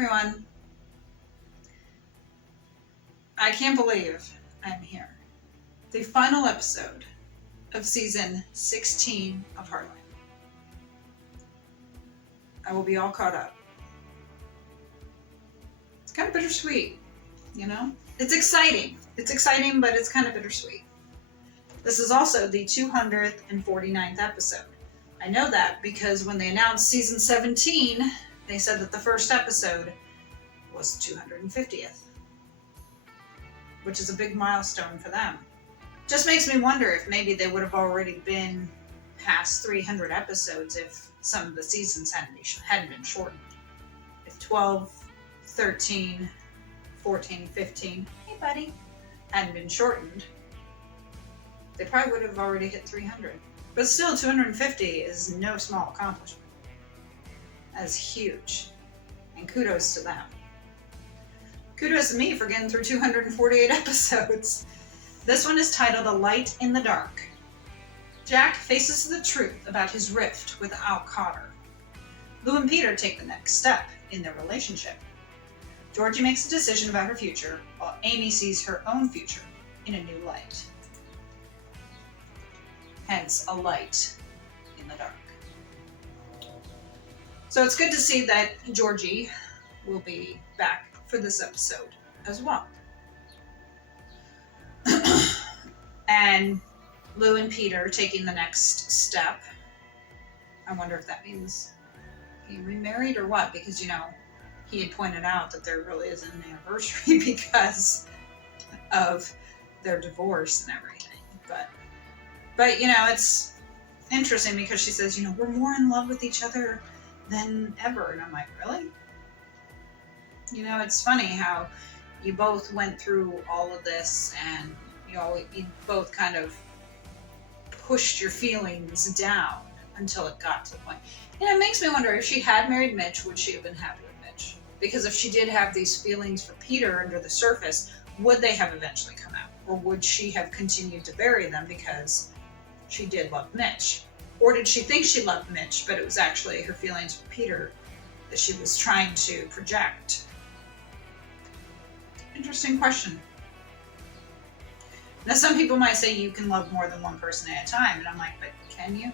everyone. I can't believe I'm here. The final episode of season 16 of Heartland. I will be all caught up. It's kind of bittersweet, you know? It's exciting. It's exciting, but it's kind of bittersweet. This is also the 249th episode. I know that because when they announced season 17, they said that the first episode was 250th, which is a big milestone for them. Just makes me wonder if maybe they would have already been past 300 episodes if some of the seasons hadn't been shortened. If 12, 13, 14, 15, hey buddy, hadn't been shortened, they probably would have already hit 300. But still, 250 is no small accomplishment. That's huge. And kudos to them. Kudos to me for getting through 248 episodes. This one is titled A Light in the Dark. Jack faces the truth about his rift with Al Cotter. Lou and Peter take the next step in their relationship. Georgie makes a decision about her future, while Amy sees her own future in a new light. Hence, a light in the dark. So it's good to see that Georgie will be back for this episode as well. And Lou and Peter taking the next step. I wonder if that means being remarried or what, because, you know, he had pointed out that there really isn't an anniversary because of their divorce and everything. But you know, it's interesting because she says, you know, we're more in love with each other than ever. And I'm like, really? You know, it's funny how you both went through all of this and you both kind of pushed your feelings down until it got to the point. And it makes me wonder, if she had married Mitch, would she have been happy with Mitch? Because if she did have these feelings for Peter under the surface, would they have eventually come out? Or would she have continued to bury them because she did love Mitch? Or did she think she loved Mitch, but it was actually her feelings for Peter that she was trying to project? Interesting question. Now, some people might say you can love more than one person at a time, and I'm like, but can you?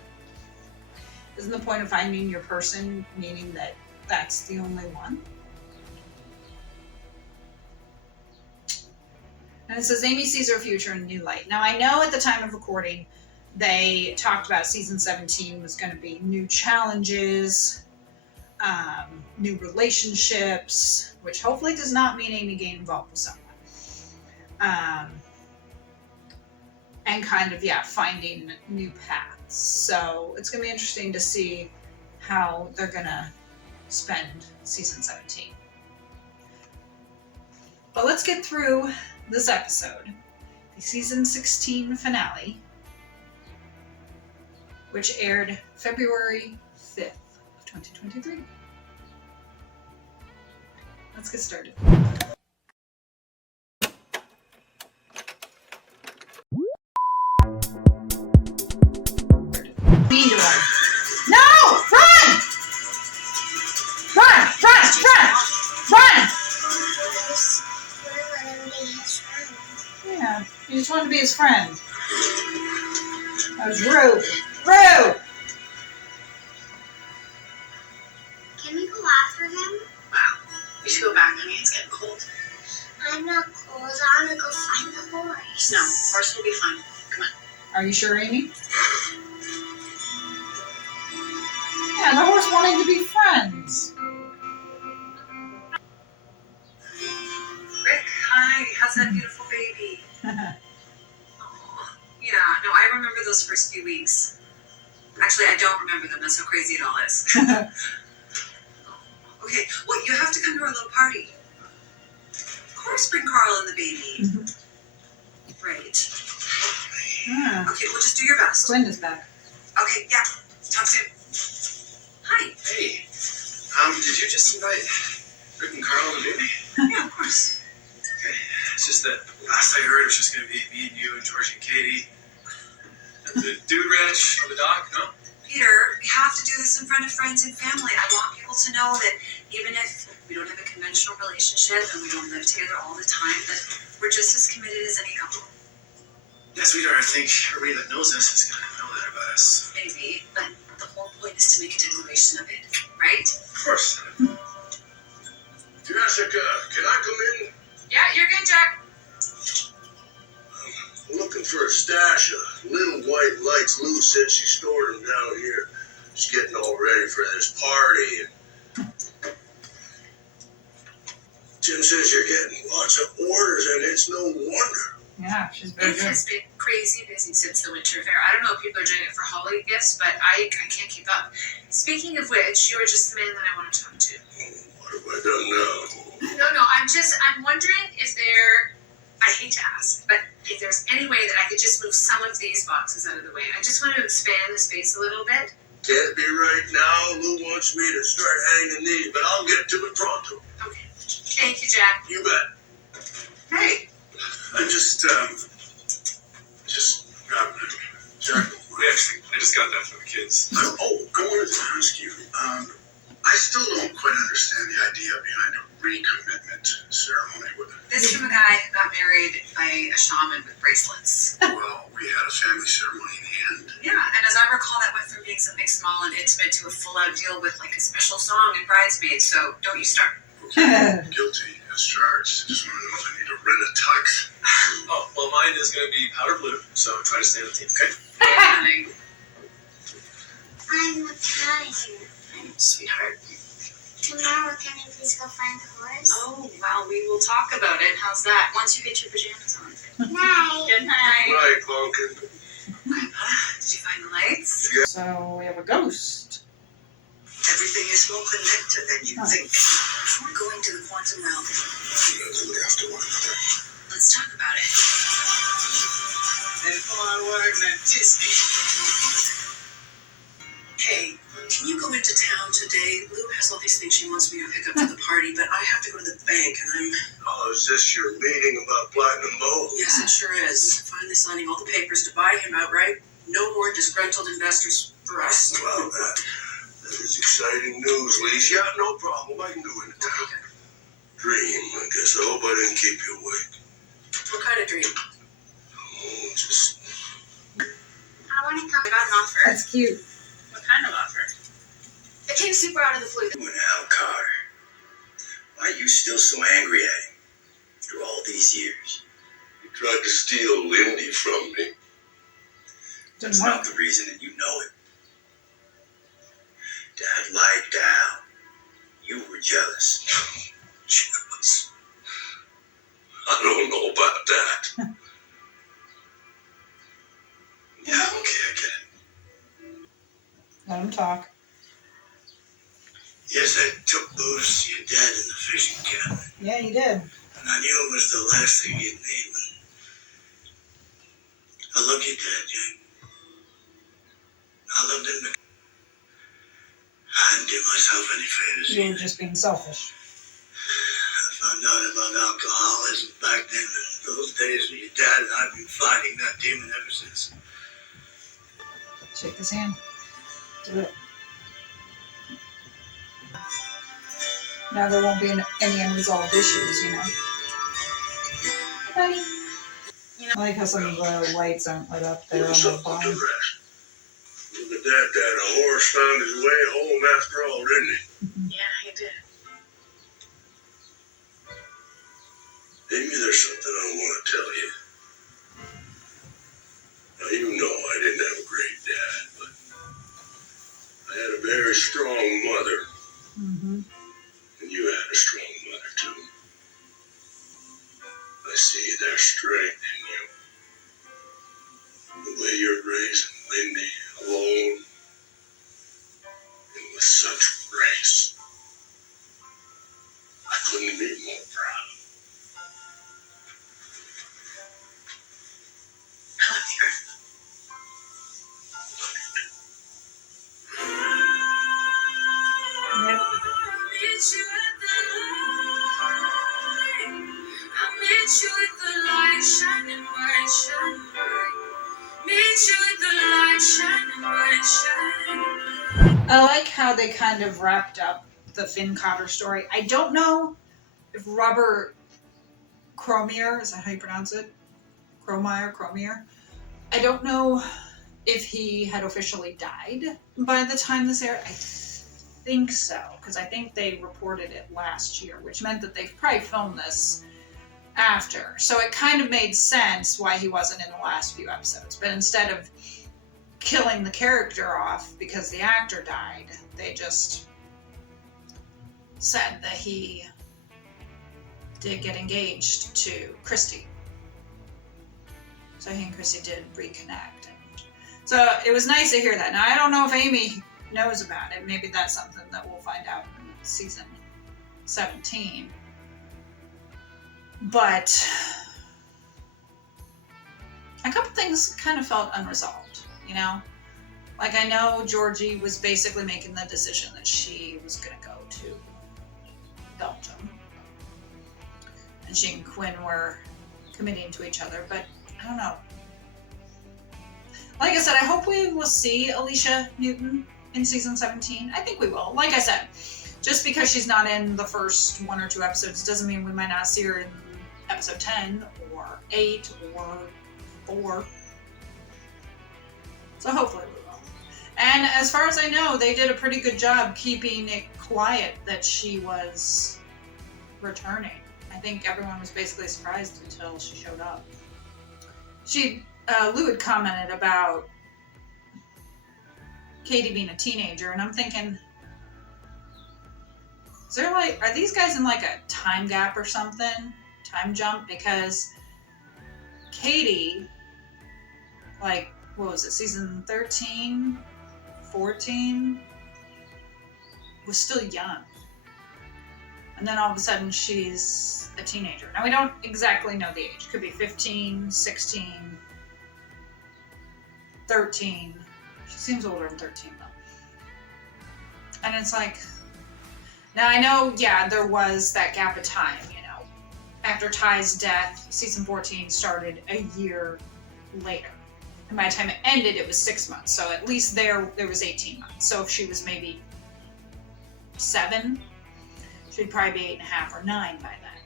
Isn't the point of finding your person meaning that that's the only one? And it says Amy sees her future in a new light. Now, I know at the time of recording, they talked about season 17 was going to be new challenges, new relationships, which hopefully does not mean Amy getting involved with someone. And kind of, finding new paths. So it's going to be interesting to see how they're going to spend season 17. But let's get through this episode, the season 16 finale, which aired February 5th of 2023. Let's get started. Mean to her. No! Run! Run! Run! Run! Run! Yeah, you just wanted to be his friend. That was rude. Rude! Can we go after him? Wow. We should go back, honey. It's getting cold. I'm not cold. I want to go find the horse. No, horse will be fine. Come on. Are you sure, Amy? Yeah, the horse wanted to be friends. Rick, hi. How's that beautiful baby? Oh, yeah, no, I remember those first few weeks. Actually, I don't remember them. That's how crazy it all is. Okay, well, you have to come to our little party. Of course, bring Carl and the baby. Right. Ah, Okay, well, just do your best. Gwen is back. Okay, yeah. Talk soon. Hi. Hey, did you just invite Rick and Carl and the baby? Yeah, of course. Okay, it's just that last I heard it was just going to be me and you and George and Katie. And the dude ranch on the dock, no? Peter, we have to do this in front of friends and family. I want people to know that even if we don't have a conventional relationship and we don't live together all the time, but we're just as committed as any couple. Yeah, sweetheart, I think everybody that knows us is gonna know that about us. Maybe, but the whole point is to make a declaration of it, right? Of course. Jessica, can I come in? Yeah, you're good, Jack. I'm looking for a stash of little white lights. Lou said she stored them down here. She's getting all ready for this party. Jim says you're getting lots of orders, and it's no wonder. Yeah, she's very It good. has been crazy busy since the winter fair. I don't know if people are doing it for holiday gifts, but I can't keep up. Speaking of which, you are just the man that I want to talk to. What have I done now? No, I'm wondering if I hate to ask, but if there's any way that I could just move some of these boxes out of the way. I just want to expand the space a little bit. Can't be right now. Lou wants me to start hanging these, but I'll get to it pronto. Okay. Thank you, Jack. You bet. Hey. I'm just grabbing it. Sure. I just got that for the kids. I wanted to ask you. I still don't quite understand the idea behind a recommitment ceremony. This is from a guy who got married by a shaman with bracelets. Well, we had a family ceremony in the end. Yeah, and as I recall, that went from being something small and intimate to a full-out deal with like a special song and bridesmaids. So don't you start. Guilty as charged. Just want to know if I need to rent a tux. Oh, well, mine is gonna be powder blue, so try to stay on the team, okay? Hey, I'm tired. sweetheart. Tomorrow, can I please go find the horse? Oh, well, we will talk about it. How's that? Once you get your pajamas on. Night. Good night. Right, Pumpkin. Did you find the lights? So we have a ghost. Everything is more connected than you think. Before going to the quantum realm, We have to look after one another. let's talk about it. And forward and Disney. Hey, can you go into town today? Lou has all these things she wants me to pick up for the party, but I have to go to the bank and I'm... Oh, is this your meeting about Platinum Bow? Yes, it sure is. Finally signing all the papers to buy him outright. No more disgruntled investors for us. Well, that is exciting news, Lise. Yeah, no problem. I can go into town. Dream, I guess. I hope I didn't keep you awake. What kind of dream? Oh, just... I want to come. I got an offer. That's cute. What kind of offer? It came super out of the blue. When Al Carter, why are you still so angry at him after all these years? You tried to steal Lindy from me. That's Didn't not work. the reason, and you know it. Dad liked Al. You were jealous. Jealous. I don't know about that. Yeah, okay, I get it. Let him talk. Yes, I took those to your dad in the fishing cabin, Yeah, he did. and I knew it was the last thing he'd need. I love you, Dad, Jane. I loved him. I didn't do myself any favors. You were just being selfish. I found out about alcoholism back then. In those days with your dad, and I've been fighting that demon ever since. Shake his hand. Do it. Now there won't be any unresolved issues, you know. Buddy. I like how some of the lights aren't lit up there on the Something to bottom. rest. Look at that. That horse found his way home after all, didn't he? Yeah, he did. Amy, there's something I want to tell you. Now, you know I didn't have a great dad, but I had a very strong mother, Mm-hmm. and you had a strong mother, too. I see their strength in you. The way you're raising Lindy alone, and with such grace. I couldn't be more proud. I love you. Yep. I like how they kind of wrapped up the Finn Cotter story. I don't know if Robert Cromier, is that how you pronounce it? Cromier. I don't know if he had officially died by the time this aired. I think so, because I think they reported it last year, which meant that they've probably filmed this after. So it kind of made sense why he wasn't in the last few episodes. But instead of killing the character off because the actor died, they just said that he did get engaged to Christy. So he and Christy did reconnect. And so it was nice to hear that. Now, I don't know if Amy knows about it. Maybe that's something that we'll find out in season 17. But a couple things kind of felt unresolved, you know? Like, I know Georgie was basically making the decision that she was going to go to Belgium. And she and Quinn were committing to each other, but I don't know. Like I said, I hope we will see Alicia Newton in season 17. I think we will. Like I said, just because she's not in the first 1 or 2 episodes doesn't mean we might not see her in episode 10 or 8 or 4. So hopefully we will. And as far as I know, they did a pretty good job keeping it quiet that she was returning. I think everyone was basically surprised until she showed up. Lou had commented about Katie being a teenager, and I'm thinking, are these guys in like a time gap or something? Time jump? Because Katie, like, what was it, season 13, 14, was still young. And then all of a sudden she's a teenager. Now we don't exactly know the age. Could be 15, 16, 13. She seems older than 13 though. And it's like, now I know, yeah, there was that gap of time, you know. After Ty's death, season 14 started a year later. And by the time it ended, it was 6 months. So at least there was 18 months. So if she was maybe 7, she'd probably be 8.5 or 9 by then.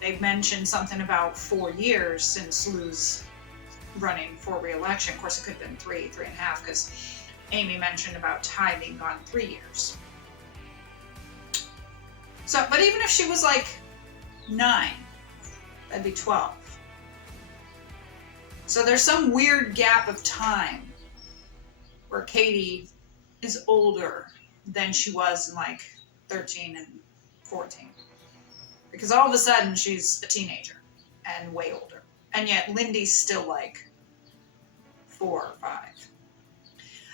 They've mentioned something about 4 years since Lou's running for re-election. Of course, it could have been 3.5, because Amy mentioned about Ty being gone 3 years. So, but even if she was like 9, that'd be 12. So there's some weird gap of time where Katie is older than she was in like 13 and 14. Because all of a sudden she's a teenager and way older. And yet Lindy's still like 4 or 5.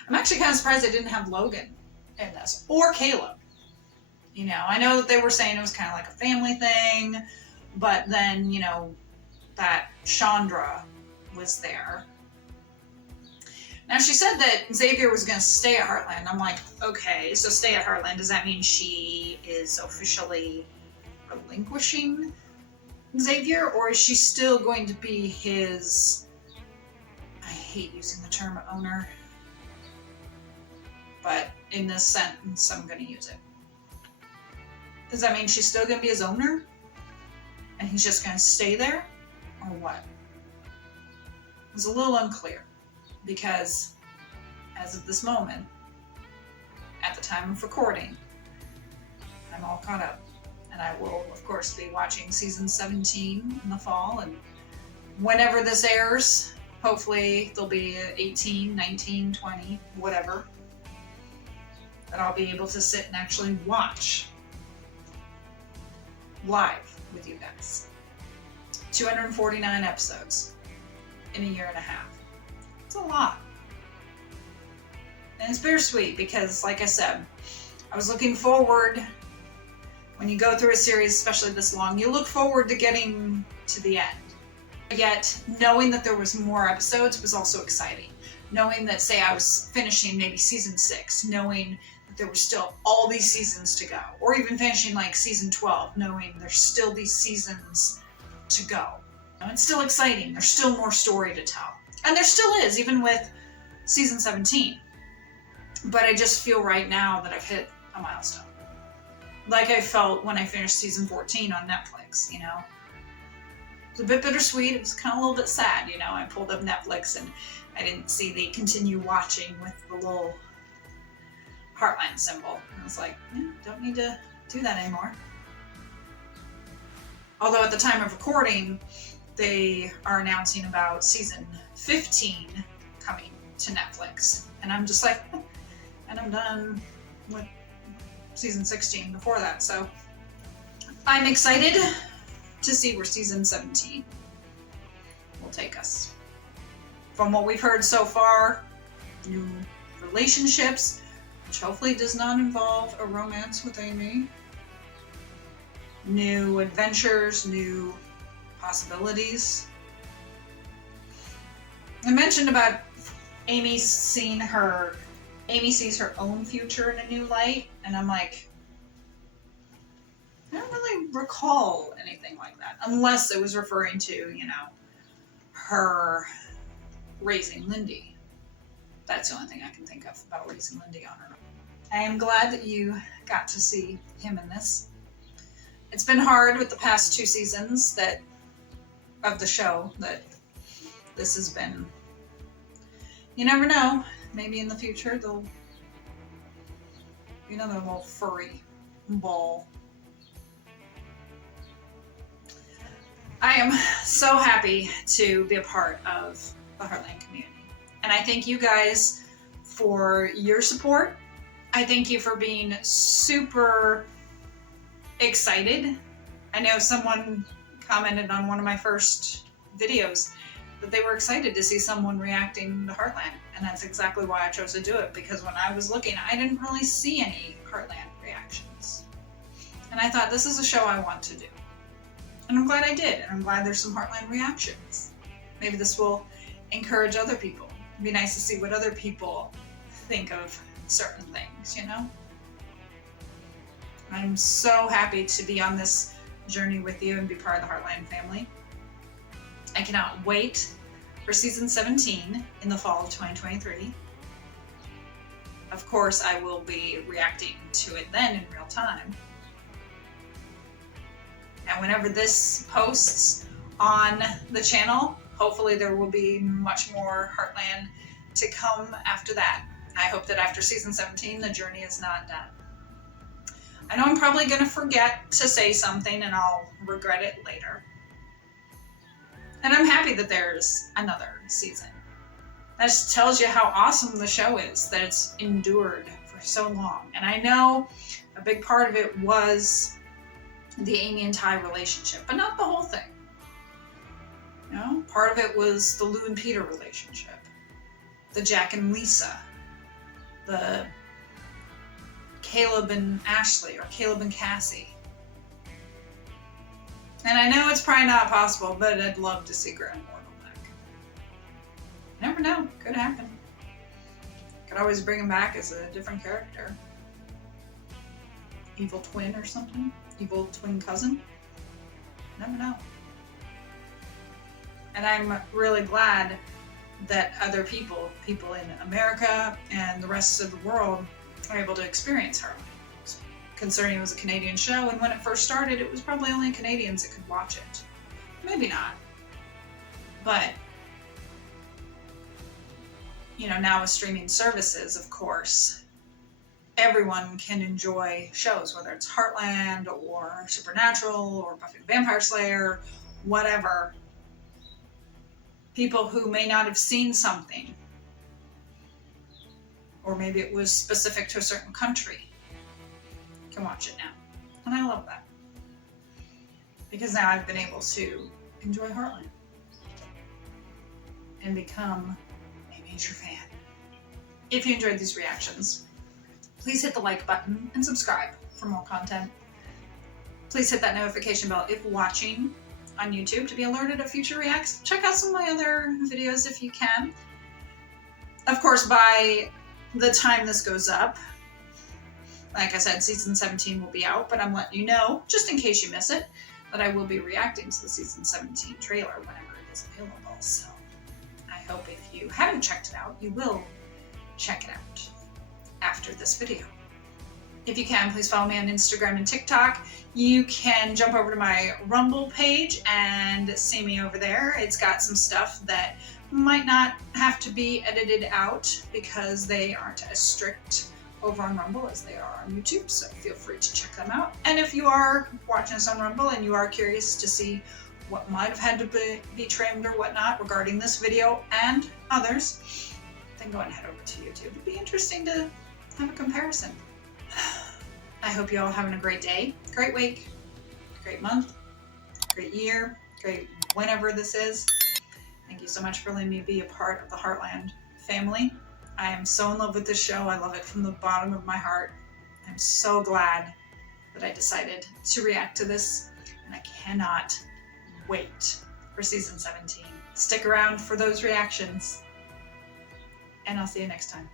I'm actually kind of surprised they didn't have Logan in this. Or Caleb. You know, I know that they were saying it was kind of like a family thing. But then, you know, that Chandra was there. Now, she said that Xavier was going to stay at Heartland. I'm like, okay, so stay at Heartland. Does that mean she is officially relinquishing Xavier? Or is she still going to be his, I hate using the term owner, but in this sentence, I'm going to use it. Does that mean she's still going to be his owner? And he's just going to stay there? Or what? It was a little unclear. Because as of this moment, at the time of recording, I'm all caught up. And I will, of course, be watching season 17 in the fall. And whenever this airs, hopefully there'll be 18, 19, 20, whatever, that I'll be able to sit and actually watch live with you guys. 249 episodes in a year and a half. It's a lot. And it's bittersweet because, like I said, I was looking forward, when you go through a series, especially this long, you look forward to getting to the end. Yet, knowing that there was more episodes was also exciting. Knowing that, say, I was finishing maybe season 6, knowing that there were still all these seasons to go. Or even finishing like season 12, knowing there's still these seasons to go. And it's still exciting. There's still more story to tell. And there still is, even with season 17. But I just feel right now that I've hit a milestone. like I felt when I finished season 14 on Netflix, It was a bit bittersweet. It was kind of a little bit sad, I pulled up Netflix and I didn't see the continue watching with the little Heartland symbol. And I was like, don't need to do that anymore. Although at the time of recording, they are announcing about season 15 coming to Netflix. And I'm just like, and I'm done with season 16 before that. So I'm excited to see where season 17 will take us. From what we've heard so far, new relationships, which hopefully does not involve a romance with Amy. New adventures, new possibilities. I mentioned about Amy sees her own future in a new light, and I'm like, I don't really recall anything like that, unless it was referring to, her raising Lindy. That's the only thing I can think of about raising Lindy on her own. I am glad that you got to see him in this. It's been hard with the past 2 seasons of the show that this has been. You never know. Maybe in the future there'll be another little furry ball. I am so happy to be a part of the Heartland community. And I thank you guys for your support. I thank you for being super excited. I know someone commented on one of my first videos that they were excited to see someone reacting to Heartland. And that's exactly why I chose to do it, because when I was looking, I didn't really see any Heartland reactions. And I thought, this is a show I want to do. And I'm glad I did, and I'm glad there's some Heartland reactions. Maybe this will encourage other people. It'd be nice to see what other people think of certain things, I'm so happy to be on this journey with you and be part of the Heartland family. I cannot wait for season 17 in the fall of 2023. Of course, I will be reacting to it then in real time. And whenever this posts on the channel, hopefully there will be much more Heartland to come after that. I hope that after season 17, the journey is not done. I know I'm probably going to forget to say something and I'll regret it later. And I'm happy that there's another season. That just tells you how awesome the show is, that it's endured for so long. And I know a big part of it was the Amy and Ty relationship, but not the whole thing. Part of it was the Lou and Peter relationship, the Jack and Lisa, the Caleb and Ashley, or Caleb and Cassie. And I know it's probably not possible, but I'd love to see Graham Wardle back. Never know, could happen. Could always bring him back as a different character. Evil twin or something? Evil twin cousin? Never know. And I'm really glad that other people in America and the rest of the world are able to experience Heartland. Considering it was a Canadian show, and when it first started, it was probably only Canadians that could watch it. Maybe not. But, now with streaming services, of course, everyone can enjoy shows, whether it's Heartland or Supernatural or Buffy the Vampire Slayer, whatever. People who may not have seen something, or maybe it was specific to a certain country, can watch it now. And I love that. Because now I've been able to enjoy Heartland and become a major fan. If you enjoyed these reactions, please hit the like button and subscribe for more content. Please hit that notification bell if watching on YouTube to be alerted of future reacts. Check out some of my other videos if you can. Of course, by the time this goes up, like I said, season 17 will be out, but I'm letting you know, just in case you miss it, that I will be reacting to the season 17 trailer whenever it is available. So I hope if you haven't checked it out, you will check it out after this video. If you can, please follow me on Instagram and TikTok. You can jump over to my Rumble page and see me over there. It's got some stuff that might not have to be edited out because they aren't as strict over on Rumble as they are on YouTube, so feel free to check them out. And if you are watching us on Rumble and you are curious to see what might have had to be trimmed or whatnot regarding this video and others, then go and head over to YouTube. It'd be interesting to have a comparison. I hope you all having a great day, great week, great month, great year, great whenever this is. Thank you so much for letting me be a part of the Heartland family. I am so in love with this show. I love it from the bottom of my heart. I'm so glad that I decided to react to this, and I cannot wait for season 17. Stick around for those reactions, and I'll see you next time.